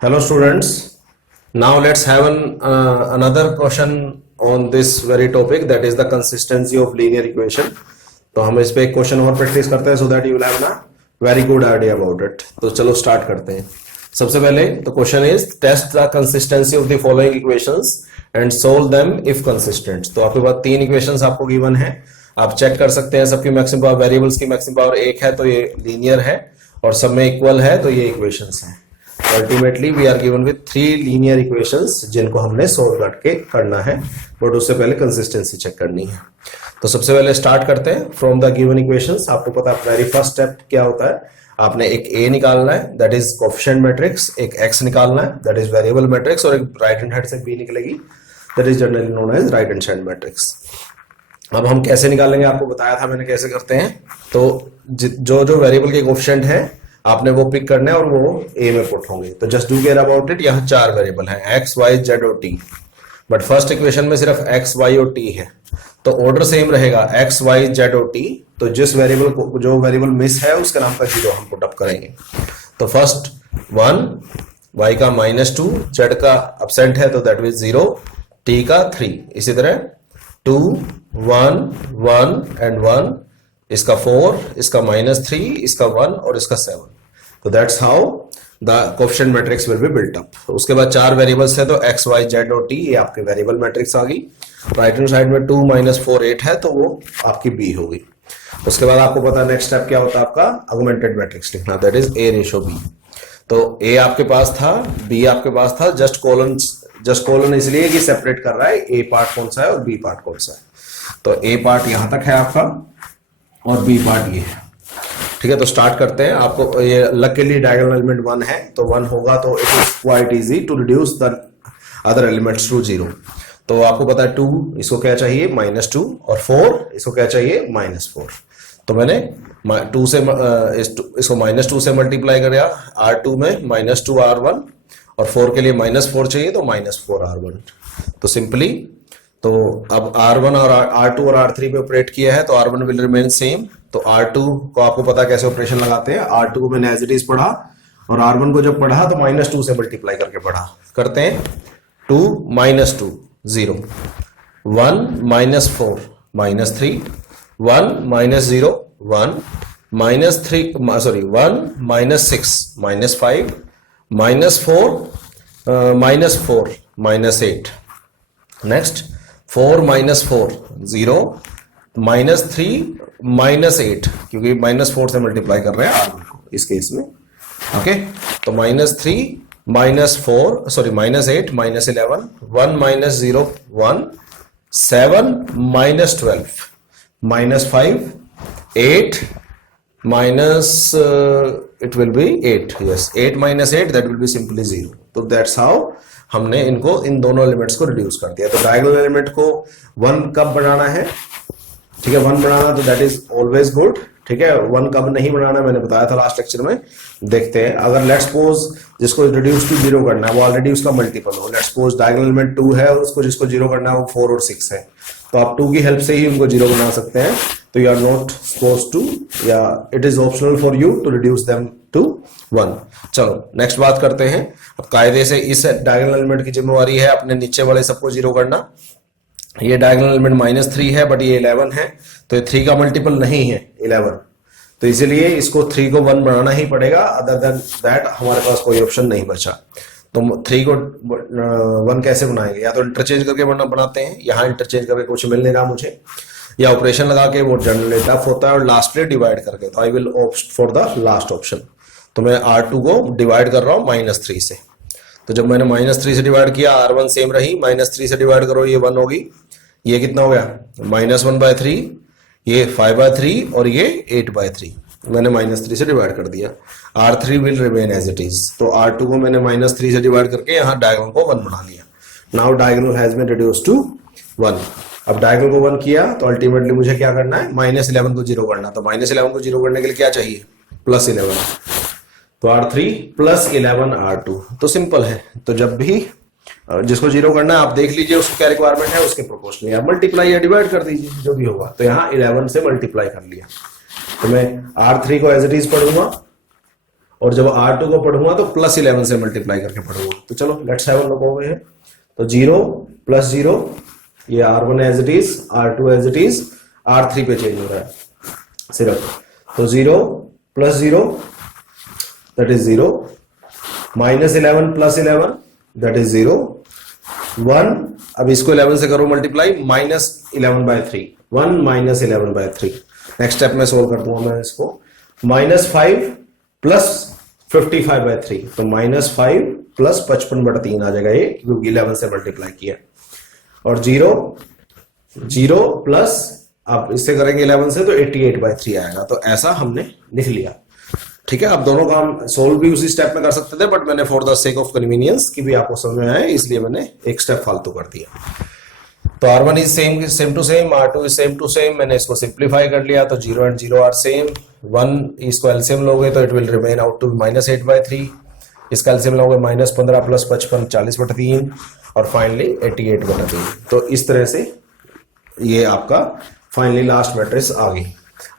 Hello students, now let's have another question on this very topic, that is the consistency of linear equation. तो हम इस पे एक question और practice करते हैं so that you will have a very good idea about it. तो चलो स्टार्ट करते हैं. सबसे पहले तो question is test the consistency of the following equations and solve them if consistent. तो आपके पास तीन इक्वेशंस आपको गिवन है, आप चेक कर सकते हैं सबकी मैक्सिमम पावर, वेरिएबल्स की मैक्सिमम पावर एक है तो ये लीनियर है और सब में इक्वल है तो ये इक्वेशंस हैं. Ultimately we are given with 3 linear equations जिनको हमने सोल्व करके करना है, बट उससे पहले कंसिस्टेंसी चेक करनी है. तो सबसे पहले स्टार्ट करते हैं फ्रॉम द गिवन इक्वेशंस. आपको पता है वेरी फर्स्ट स्टेप क्या होता है, आपने एक a निकालना है दैट इज कोएफिशिएंट मैट्रिक्स, एक x निकालना है दैट इज वेरिएबल मैट्रिक्स और एक राइट हैंड साइड से b निकलेगी that is generally known as right hand side matrix. अब हम कैसे निकालेंगे आपको बताया था मैंने कैसे करते हैं. तो जो जो वेरिएबल के कोएफिशिएंट है आपने वो पिक करना है और वो a में पुट होंगे. तो just do care about it. यहाँ 4 वेरिएबल हैं x, y, z और t, बट फर्स्ट इक्वेशन में सिर्फ x, y और t है तो ऑर्डर सेम रहेगा x, y, z और t. तो जिस वेरिएबल को जो वेरिएबल मिस है उसके नाम का 0 हम पुट अप करेंगे. तो फर्स्ट 1, y का -2, z का एब्सेंट है तो दैट मींस 0, t का 3, इसी तरह 2, 1, 1 एंड 1, इसका 4, इसका -3, इसका 1 और इसका 7. तो that's how the coefficient matrix will be built up. उसके बाद 4 वेरिएबल्स है तो x, y, z और t ये आपके वेरिएबल मैट्रिक्स आ गई. राइट हैंड साइड में 2 - 4 8 है तो वो आपकी b होगी. उसके बाद आपको पता है नेक्स्ट स्टेप क्या होता है आपका ऑगमेंटेड मैट्रिक्स लिखना, दैट इज a/b. तो a आपके पास था, b आपके पास था, जस्ट कॉलन इसलिए कि सेपरेट कर रहा है a पार्ट कौन सा है और b पार्ट कौन सा है. तो a पार्ट यहां तक है आपका और b पार्ट ये है. ठीक है, तो स्टार्ट करते हैं. आपको ये लकीली डायगोनल एलिमेंट 1 है तो 1 होगा तो it is quite easy to reduce the other elements to 0. तो आपको पता है 2 इसको क्या चाहिए -2 और 4 इसको क्या चाहिए -4. तो मैंने 2 से इसको -2 से मल्टीप्लाई कर दिया. R2 में -2 R1 और 4 के लिए -4 चाहिए तो -4 R1. तो सिंपली तो अब R1 और R2 और R3 पे ऑपरेट किया है तो R1 विल रिमेन सेम. तो R2 को आपको पता कैसे ऑपरेशन लगाते हैं. R2 को मैंने एज इट इज पढ़ा और R1 को जब पढ़ा तो -2 से मल्टीप्लाई करके पढ़ा. करते हैं 2 - 2 0, 1 - 4 -3, 1 - 0 1, -3 सॉरी 1 - 6 -5, -4 -8. नेक्स्ट 4 - 4 0, -3 -8 क्योंकि -4 से मल्टीप्लाई कर रहे हैं R1 को इस केस में. ओके, तो -3 -4 sorry -8 -11, 1 - 0 1, 7 - 12, -5 8 minus it will be 8. yes, 8 - 8 that will be simply 0. तो that's how हमने इनको इन दोनों एलिमेंट्स को रिड्यूस कर दिया. तो डायगोनल एलिमेंट को 1 कब बनाना है, ठीक है 1 बनाना तो दैट इज ऑलवेज गुड. ठीक है, 1 कब नहीं बनाना मैंने बताया था लास्ट लेक्चर में. देखते हैं अगर लेट्स सपोज जिसको रिड्यूस टू 0 करना है वो ऑलरेडी उसका मल्टीपल हो. लेट्स सपोज डायगोनल एलिमेंट 2 है और उसको जिसको 0 करना है वो 4 और 6 है तो आप 2 की हेल्प से ही उनको 0 बना सकते हैं. तो you are not suppose to या it is optional for you to reduce them to 1. चलो नेक्स्ट बात करते हैं. अब कायदे से इस डायगोनल एलिमेंट की जिम्मेवारी है अपने नीचे वाले सबको 0 करना. ये डायगोनल एलिमेंट -3 है बट ये 11 है तो ये 3 का मल्टीपल नहीं है 11, तो इसीलिए इसको 3 को 1 बनाना ही पड़ेगा. अदर देन दैट हमारे पास कोई ऑप्शन नहीं बचा. तो 3 को 1 कैसे बनाएंगे, या तो इंटरचेंज करके बनाते हैं, यहाँ इंटरचेंज करके कुछ मिल नहीं रहा मुझे, या ऑपरेशन लगा के वो जनरली टफ होता है और लास्ट पे डिवाइड करके. तो I will opt for the last option. तो मैं R2 को डिवाइड कर रहा हूँ -3 से। तो जब मैंने -3 से डिवाइड किया, R1 सेम रही, -3 से डिवाइड करो, ये 1 होगी, ये कितना हो गया -1/3, ये 5/3 और ये 8/3। मैंने -3 से डिवाइड कर दिया। R3 will remain as it is. तो R2 को मैंने -3 से डिवाइड करके यहाँ डायगोनल को 1 बना लिया। Now diagonal has been reduced to 1। अब डायगोनल को 1 किया तो अल्टीमेटली मुझे क्या करना है, -11 को 0 करना। तो -11 को 0 करने के लिए क्या चाहिए, +11। तो R3 +11 R2। तो सिंपल है। तो जब भी जिसको 0 करना है आप देख लीजिए उसको क्या रिक्वायरमेंट है, उसके प्रोपोर्शनली आप मल्टीप्लाई या डिवाइड कर दीजिए, जो भी होगा। तो यहाँ 11 से मल्टीप्लाई कर लिया। तो मैं R3 को एज इट इज पढ़ूंगा और जब R2 को पढ़ूंगा तो +11 से मल्टीप्लाई करके पढ़ूंगा। तो चलो let's have a look over here. तो 0 + 0, ये R1 as it is, R2 as it is, R3 पे चेंज हो रहा है सिर्फ। तो 0 + 0 that is 0, -11 + 11 that is 0, 1। अब इसको 11 से करो मल्टीप्लाई, -11/3, 1 -11/3। नेक्स्ट स्टेप में सोल्व कर दूंगा मैं इसको। -5 + 55/3, तो -5 + 55/3 आ जाएगा ये, क्योंकि 11 से मल्टीप्लाई किया। और 0 प्लस आप इससे करेंगे 11 से तो 88/3 आएगा। तो ऐसा हमने लिख लिया। ठीक है, आप दोनों काम सोल्व भी उसी स्टेप में कर सकते थे, बट मैंने for the sake of convenience कि भी आपको समझ में आए, इसलिए मैंने एक स्टेप फालतू कर दिया। तो R1 is same to same, R2 is same to same. मैंने इसको सिंप्लीफाई कर लिया। तो 0 and 0 आर सेम। 1 इसको एलसीएम लोगे तो it will remain out to -8/3। इसका एलसीएम लोगे -15 + 55 40/3 और फाइनली 88/3। तो इस तरह से ये आपका फाइनली लास्ट मैट्रिक्स आ गई।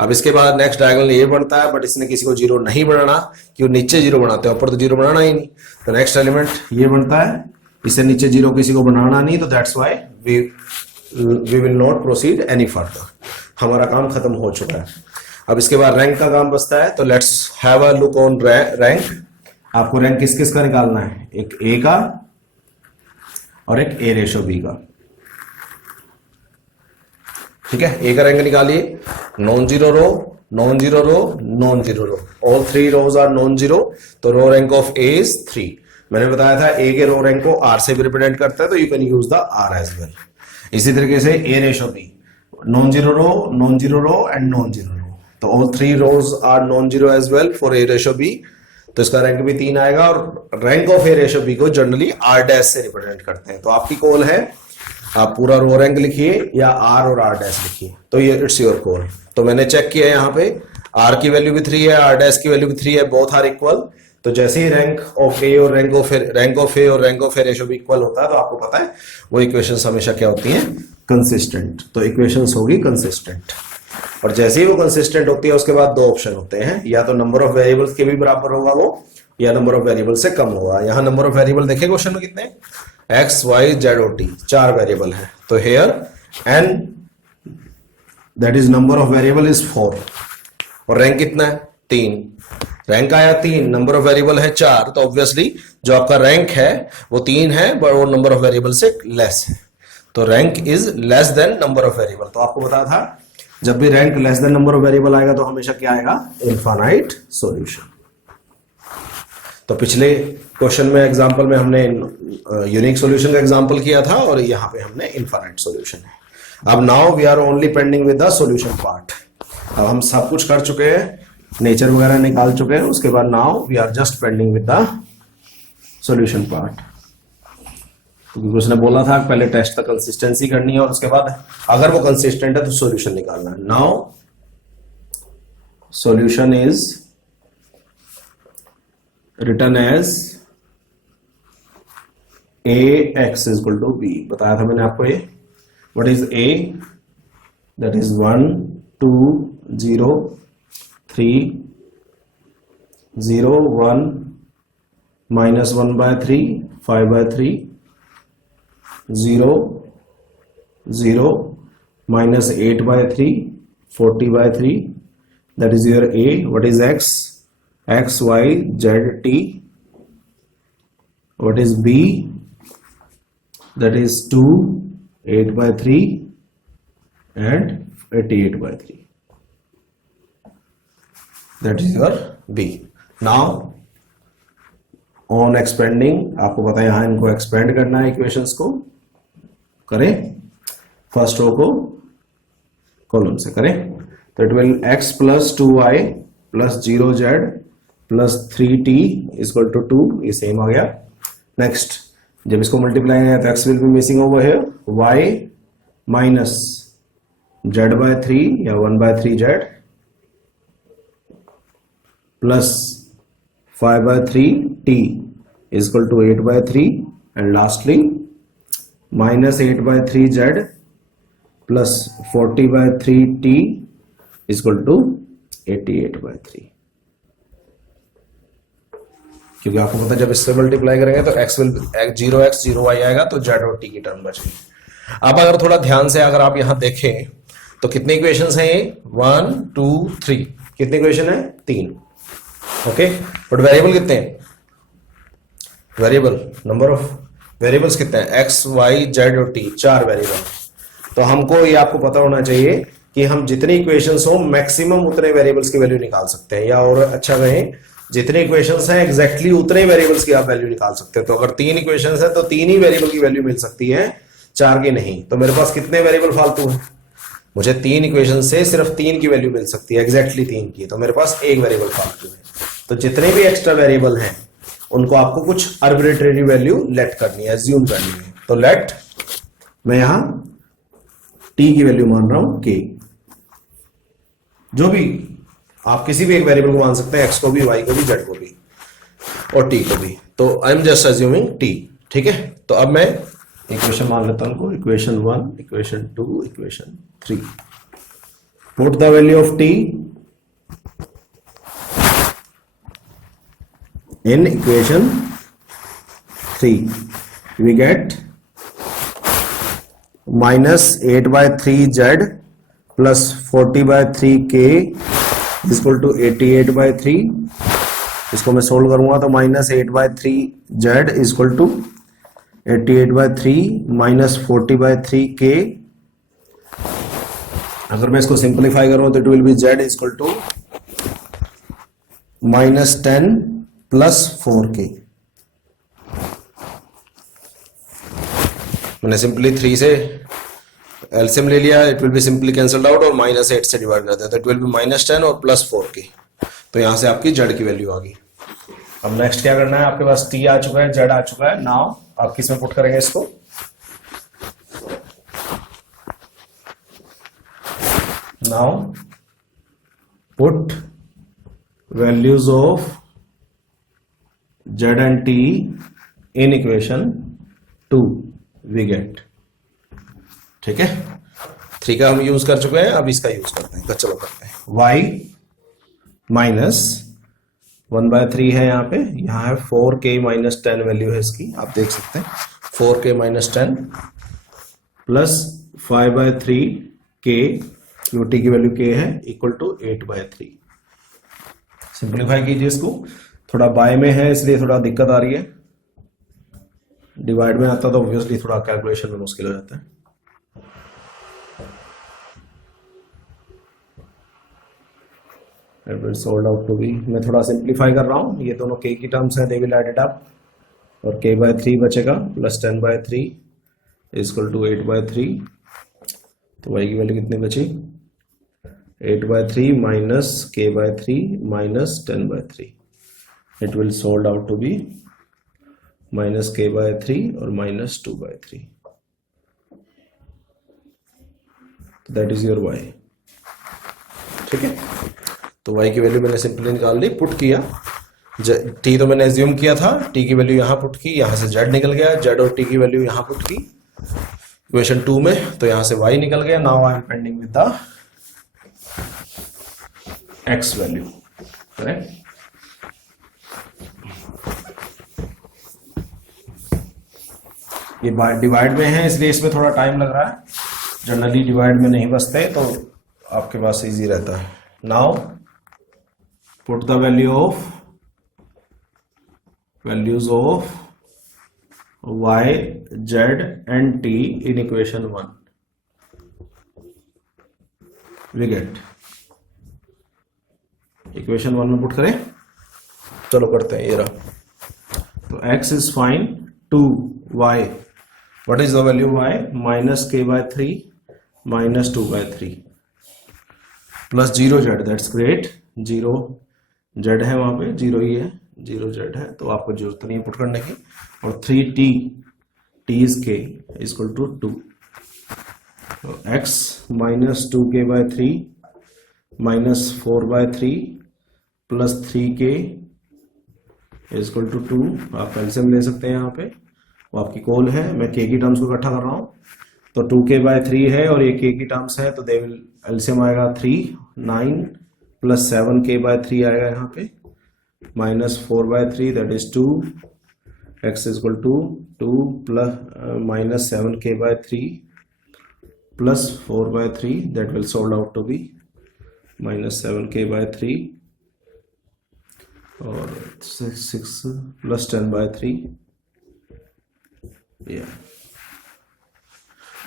अब इसके बाद नेक्स्ट डायगोनल ये बनता है, बट इसने किसी को 0 नहीं बनाना, क्यों, नीचे 0 बनाते हैं, ऊपर तो 0 बनाना ही नहीं। तो नेक्स्ट एलिमेंट ये बनता है, इसे नीचे 0 किसी को बनाना नहीं। तो that's why we will not proceed any further. हमारा काम खत्म हो चुका है। अब इसके बाद रैंक का काम बचता है। तो let's have a look on rank. आपको रैंक किस किस का निकालना है, एक A का और एक A/B का। ठीक है, A का रैंक निकालिए। Non zero row, non zero row, non zero row, all 3 rows are non zero. तो row rank of A is 3। मैंने बताया था A के रो रैंक को R से भी रिप्रेजेंट करता है, तो you can use the R as well. इसी तरीके से A/B, non zero row, non zero row and non zero row. तो all 3 rows are non zero as well for A/B। तो इसका रैंक भी 3 आएगा। और रैंक ऑफ A/B को जनरली R' से रिप्रेजेंट करते हैं। तो आपकी कॉल है, आप पूरा रो रैंक लिखिए या R और R' लिखिए, तो ये इट्स योर कॉल। तो मैंने चेक किया यहाँ पे R की वैल्यू भी 3 है, R' की वैल्यू भी 3 है, बोथ आर इक्वल। तो जैसे ही रैंक ऑफ A और रैंक ऑफ A और रैंक ऑफ A/B इक्वल होता है, तो आपको पता है वो इक्वेशंस हमेशा क्या होती हैं, कंसिस्टेंट। तो इक्वेशंस होगी कंसिस्टेंट। और जैसे ही वो कंसिस्टेंट होती है, उसके बाद 2 ऑप्शन होते हैं, या तो नंबर ऑफ वेरिएबल्स के भी बराबर होगा वो, या नंबर ऑफ वेरिएबल से कम होगा। यहाँ नंबर ऑफ वेरिएबल देखे क्वेश्चन में कितने, X, Y, Z और T, 4 वेरिएबल है। तो here n that is number of variable is 4 और रैंक कितना है, 3। रैंक आया 3, नंबर ऑफ वेरिएबल है 4। तो ऑब्वियसली जो आपका रैंक है वो 3 है, बट वो नंबर ऑफ वेरिएबल से लेस है। तो rank is less than number of variable. तो आपको बताया था जब भी rank less than number of variable आएगा तो हमेशा क्या आएगा, इनफाइनाइट सॉल्यूशन। तो पिछले क्वेश्चन में एग्जांपल में हमने यूनिक सॉल्यूशन का एग्जांपल किया था, और यहाँ पे हमने इनफाइनाइट सॉल्यूशन है। अब now we are only pending with the solution part. अब हम सब कुछ कर चुके हैं, नेचर वगैरह निकाल चुके हैं। उसके बाद now we are just pending with the solution part. क्योंकि उसने बोला था पहले टेस्ट का कंसिस्टेंसी करनी है, और उसके बाद अगर वो कंसिस्टेंट है तो सॉल्यूशन निकालना है। Now solution is written as Ax is equal to B। बताया था मैंने आपको ये। What is A? That is 1, 2, 0, 3, 0, 1, -1/3, 5/3, 0, 0, -8/3, 40/3. That is your A. What is X? X, Y, Z, T. What is B? That is 2, 8/3 and 88/3. That is your B. Now on expanding, आपको पता है यहां इनको एक्सपेंड करना है, इक्वेशंस को करें, first row को कॉलम से करें, तो it will x plus 2y plus 0z plus 3t equal to 2, ये सेम आ गया। नेक्स्ट जब इसको मल्टीप्लाई है तो x will be missing over here, y minus z by 3 या 1/3z plus 5/3t equal to 8/3 and lastly minus 8/3z plus 40/3t equal to 88/3। क्योंकि आपको पता है जब इससे मल्टीप्लाई करेंगे तो x विल 0x 0y आएगा, तो z और t की टर्म बचेगी। अब अगर थोड़ा ध्यान से अगर आप यहां देखें तो कितने इक्वेशंस हैं ये, 1 2 3, कितने इक्वेशन है, 3। ओके, बट वेरिएबल कितने हैं, वेरिएबल नंबर ऑफ वेरिएबल्स कितने हैं, x y z और t, 4 वेरिएबल। तो हमको ये आपको पता होना चाहिए कि हम जितने इक्वेशंस हो मैक्सिमम उतने वेरिएबल्स की वैल्यू निकाल सकते हैं, या और अच्छा कहें जितने इक्वेशंस हैं एग्जैक्टली उतने वेरिएबल्स की आप वैल्यू निकाल सकते हैं। तो अगर 3 इक्वेशंस है तो 3 ही वेरिएबल की वैल्यू मिल सकती है, 4 की नहीं। तो मेरे पास कितने वेरिएबल फालतू है, मुझे 3 इक्वेशन से सिर्फ 3 की वैल्यू मिल सकती है, एग्जैक्टली 3 की, तो मेरे पास एक वेरिएबल फालतू है। तो जितने भी एक्स्ट्रा वेरिएबल हैं उनको आपको कुछ आर्बिट्रेरी वैल्यू लेट करनी है, एज्यूम करनी है। तो लेट मैं यहां t की वैल्यू मान रहा हूं k, जो भी आप किसी भी एक वेरिएबल को मान सकते हैं, x को भी, y को भी, z को भी और t को भी। तो I am just assuming t, ठीक है। तो अब मैं इक्वेशन मान लेता हूं उनको, equation 1, equation 2, equation 3। Put the value of t in equation 3, we get minus 8/3z plus 40/3k equal to 88/3। इसको मैं सोल्व करूंगा तो minus 8/3z equal to 88/3 minus 40/3k। अगर मैं इसको सिंप्लीफाई करूं तो it will be z equal to minus 10 plus 4k। मैंने सिंपली 3 से एलसीएम ले लिया, it will be simply cancelled out और माइनस 8 से डिवाइड कर दिया, तो इट विल बी माइनस 10 और प्लस 4k। तो यहां से आपकी z की वैल्यू आ गई। अब नेक्स्ट क्या करना है, आपके पास t आ चुका है, z आ चुका है। नाउ आप किस में पुट करेंगे इसको, now put values of z and t in equation 2 we get, ठीक है। 3 का हम यूज कर चुके हैं, अब इसका यूज करते हैं। तो चलो करते हैं, y माइनस 1/3 है यहाँ पे, यहाँ है 4k माइनस 10 वैल्यू है इसकी, आप देख सकते हैं 4k minus 10 plus 5/3k, t की वैल्यू k है, इक्वल टू 8/3। सिंप्लीफाई कीजिए इसको, थोड़ा बाय में है इसलिए थोड़ा दिक्कत आ रही है, डिवाइड में आता तो ऑब्वियसली थोड़ा कैलकुलेशन में मुश्किल हो जाता है। It will sold out to be, मैं थोड़ा सिंप्लीफाई कर रहा हूं, ये दोनों k की टर्म्स हैं, दे विल एडेड अप, और k/3 बचेगा प्लस 10/3 इक्वल टू 8/3। तो y की वैल्यू कितनी बची, 8/3 minus k/3 minus 10/3। It will sold out to be minus k/3 और minus 2/3. That is your y, ठीक है। तो y की वैल्यू मैंने सिंपली निकाल ली, पुट किया, t तो मैंने एज्यूम किया था, t की वैल्यू यहां पुट की, यहां से z निकल गया, z और t की वैल्यू यहां पुट की इक्वेशन 2 में, तो यहां से y निकल गया। Now I am pending with the x value, correct. ये डिवाइड में है इसलिए इसमें थोड़ा टाइम लग रहा है, जनरली डिवाइड में नहीं बसते तो आपके पास इजी रहता है। Now put the values of y, z and t in equation 1, we get, equation 1 में पुट करें चलो करते हैं, ये रहा। तो x इज fine to y, what is the value y, -k/3 -2/3 plus 0z, that's great. 0z है वहां पे, 0 ही है, 0z है, तो आपको जरूरत नहीं है पुट करने की। और 3t, t is k equal to 2, तो x -2k/3 -4/3 plus 3k equal to 2। आप एलसीएम ले सकते हैं यहाँ पे, वो आपकी कॉल है, मैं k की टर्म्स को इकट्ठा कर रहा हूँ। तो 2k/3 है और ये k की टर्म्स है, तो दे विल एलसीएम आएगा 3, 9 प्लस 7k/3 आएगा यहाँ पे, -4/3 that is 2, x equal to 2 plus -7k/3 plus 4/3 that will solve out to be -7k/3 और 6 प्लस 10/3,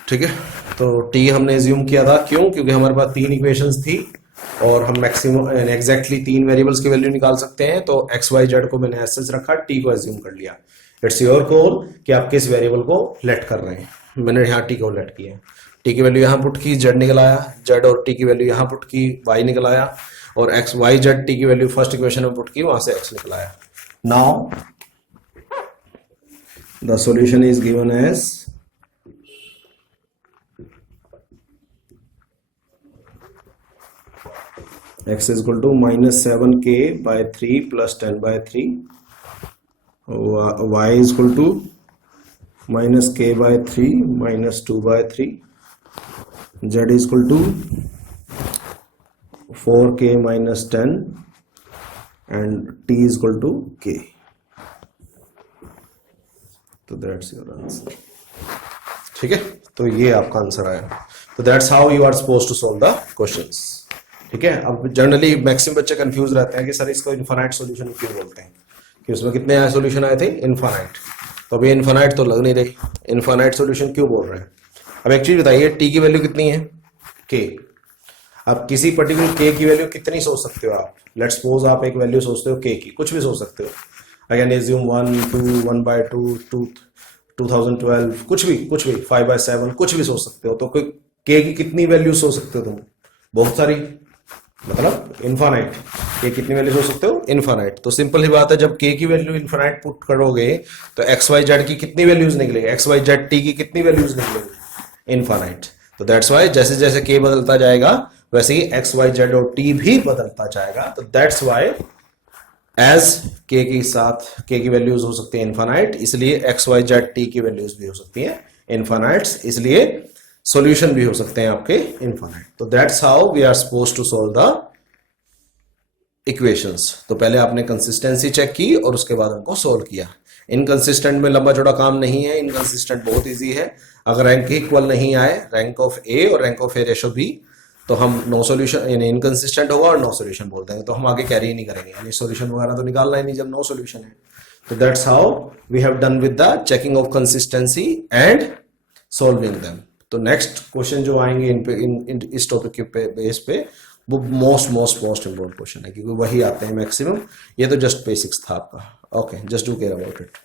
ठीक है। तो t हमने एज्यूम किया था, क्यों? क्योंकि हमारे पास 3 इक्वेशंस थी और हम मैक्सिमम एग्जैक्टली 3 वेरिएबल्स की वैल्यू निकाल सकते हैं। तो x y z को मैंने एज सच रखा, t को एज्यूम कर लिया। इट्स योर कॉल कि आप किस वेरिएबल को लेट कर रहे हैं। मैंने यहाँ t को लेट किया, t की वैल्यू यहाँ पुट की, z निकल आया, z और t की वैल्यू यहाँ पुट की, y निकल आया, और x y z t की वैल्यू फर्स्ट इक्वेशन में पुट की, वहां से x निकल आया। Now the solution is given as x is equal to -7k/3 plus 10/3, y is equal to -k/3 -2/3, z is equal to 4k minus 10 and t is equal to k. तो that's your answer. ठीक है, तो ये आपका answer आया। तो that's how you are supposed to solve the questions. ठीक है। अब जनरली मैक्सिमम बच्चे कंफ्यूज रहते हैं कि सर इसको इनफाइनाइट सॉल्यूशन क्यों बोलते हैं, कि उसमें कितने सॉल्यूशन आए थे, इनफाइनाइट। तो अभी इनफाइनाइट तो लग नहीं रही, इनफाइनाइट सॉल्यूशन क्यों बोल रहे हैं। अब एक चीज बताइए, टी की वैल्यू कितनी है, के। अब किसी पर्टिकुलर के की वैल्यू कितनी सोच सकते हो आप। लेट्स सपोज आप एक वैल्यू सोचते हो के की, कुछ भी सोच सकते हो। अगेन एज्यूम 1, 2, 1/2, 2012, कुछ भी 5/7, कुछ भी सोच सकते हो। तो कोई के की कितनी वैल्यू सोच सकते हो तुम, बहुत सारी, मतलब इनफाइनाइट। के कितनी वैल्यू सोच सकते हो, इनफाइनाइट। तो सिंपल ही बात है, जब के की वैल्यू इनफाइनाइट पुट करोगे तो एक्स वाई जेड की कितनी वैल्यूज निकलेगी, एक्स वाई जेड टी की कितनी वैल्यूज निकलेगी, इनफाइनाइट। तो दैट्स वाई जैसे जैसे के बदलता जाएगा वैसे ही एक्स वाई जेड और टी भी बदलता जाएगा। तो दैट्स वाई एज के के साथ के की वैल्यूज हो सकती है इनफाइनाइट, इसलिए एक्स वाई जेड टी की वैल्यूज भी हो सकती है इनफाइनाइट्स, इसलिए सॉल्यूशन भी हो सकते हैं आपके इनफाइनाइट। तो that's how we are supposed to solve the equations. तो पहले आपने कंसिस्टेंसी चेक की और उसके बाद उनको सोल्व किया। इनकंसिस्टेंट में लंबा चौड़ा काम नहीं है, इनकंसिस्टेंट बहुत इजी है। अगर रैंक इक्वल नहीं आए, रैंक ऑफ ए और rank of A ratio B, तो हम नो सॉल्यूशन, यानी इनकंसिस्टेंट होगा और नो सॉल्यूशन बोल देंगे, तो हम आगे कैरी ही नहीं करेंगे, यानी सॉल्यूशन वगैरह तो निकालना ही नहीं जब नो सॉल्यूशन है। तो that's how we have done with the checking of consistency and solving them. तो नेक्स्ट क्वेश्चन जो आएंगे इन इस टॉपिक के बेस पे, वो मोस्ट इंपॉर्टेंट क्वेश्चन है, क्योंकि वही आते हैं मैक्सिमम। ये तो जस्ट बेसिक्स था आपका। Okay, just do care about it.